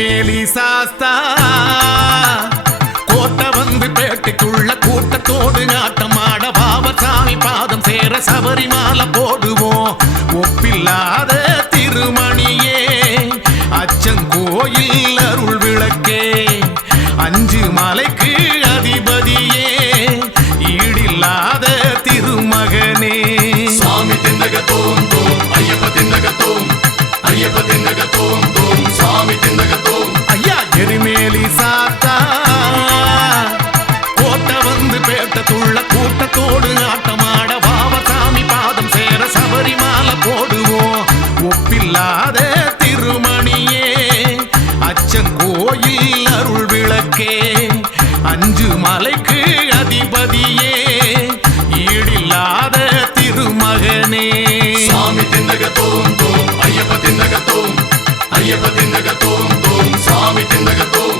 எரிமேலி சாஸ்தா கோட்டை வந்து பேட்டைக்குள்ள கூட்டத்தோடு ஆட்டமாட பாவசாமி பாதம் சேர சபரிமாலை போடுவோம். ஒப்பில்லாத திருமணியே அச்சங்கோயில் அருள் விளக்கே அஞ்சு மலைக்கு அதிபதியே ஈடில்லாத திருமகனே சாமி தின்னக தோம் தோம் ஐயப்ப தின்னக தோம் ஐயப்ப தின்னக தோம் தோம் சாமி தின்னக தோம். ஐயா எரிமேலி சாத்தா கோட்டை வந்து பேட்டத்துள்ள கூட்டத்தோடு ஆட்டமாட பாவசாமி பாதம் சேர சபரிமாலை போடுவோம். ஒப்பில்லாத திருமணியே அச்சங்கோயில் அருள் விளக்கே அஞ்சு மலைக்கு அதிபதியே ஈடில்லாத திருமகனே சாமி தின்னக தோம் தோம் ஐயப்ப தின்னக தோம் ஐயப்ப தின்னக தோம் தோம் சாமி தின்னக தோம்.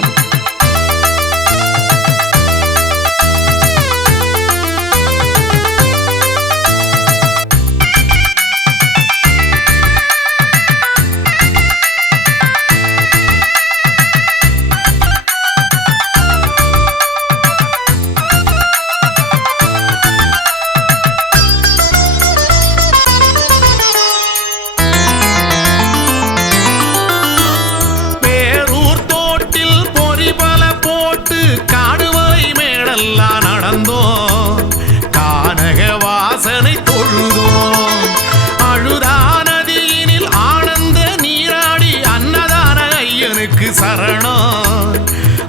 சரணம்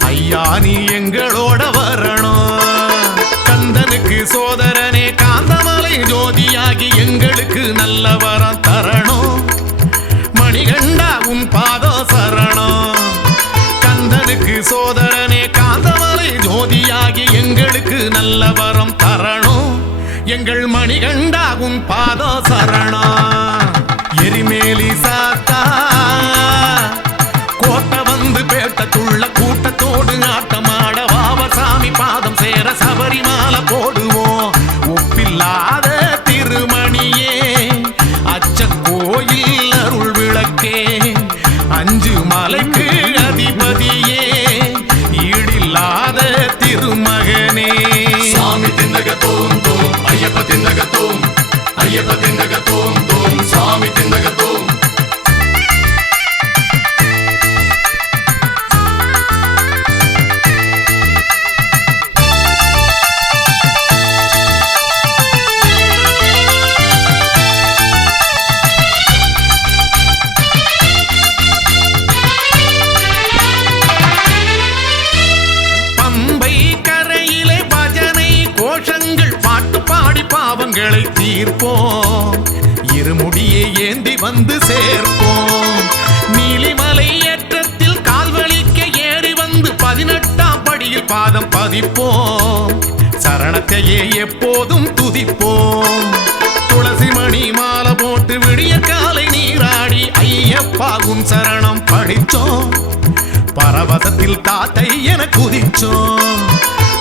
ஐயா நீ எங்களோட வரணும். கந்தனுக்கு சோதரனே காந்தமலை ஜோதியாகி எங்களுக்கு நல்ல வரம் தரணும். மணிகண்டா உன் பாதம் சரணம். கந்தனுக்கு சோதரனே காந்தமலை ஜோதியாகி எங்களுக்கு நல்ல வரம் தரணும். எங்கள் மணிகண்டா உன் பாதம் சரணம். எரிமேலி சாத்தா கோட்டை வந்து பேட்டத்துள்ள கூட்டத்தோடு ஆட்டமாட பாவசாமி பாதம் சேர சபரிமாலை போடுவோம். ஒப்பில்லாத திருமணியே அச்சங்கோயில் அருள் விளக்கே அஞ்சு மலைக்கு அதிபதியே ஈடில்லாத திருமகனே சாமி தின்னக தோம் தோம் ஐயப்ப தின்னக தோம் ஐயப்ப தின்னக தோம் தோம் சாமி தின்னக தோம். பாவங்களை தீர்ப்போம். இருமுடியை ஏந்தி வந்து சேர்ப்போம். நீலிமலை ஏற்றத்தில் கால்வலிக்க ஏறி வந்து 18ஆம் படியில் பாதம் பதிப்போம். சரணத்தையே எப்போதும் துதிப்போம். துளசி மணி மாலை போட்டு விடிய காலை நீராடி ஐயப்பாவும் சரணம் படிச்சோம். பரவசத்தில் தாத்தை என குதிச்சோம்.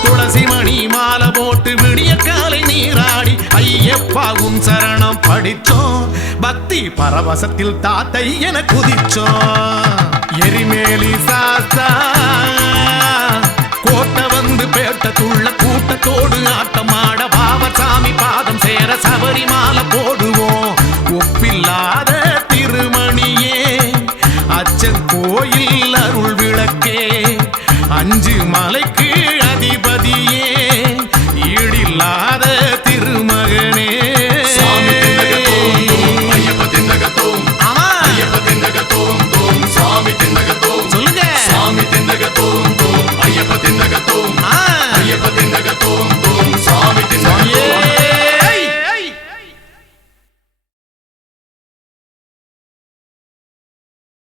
துளசி மணி மாலை போட்டு விடிய காலை நீராடி ஐயப்பாவும் சரணம் படிச்சோம். பக்தி பரவசத்தில் தாத்தை என குதிச்சோம். எரிமேலி சாஸ்தா கோட்டை வந்து பேட்டத்துள்ள கூட்டத்தோடு ஆட்டமாட பாவசாமி பாதம் சேர சபரிமாலை போடுவோம்.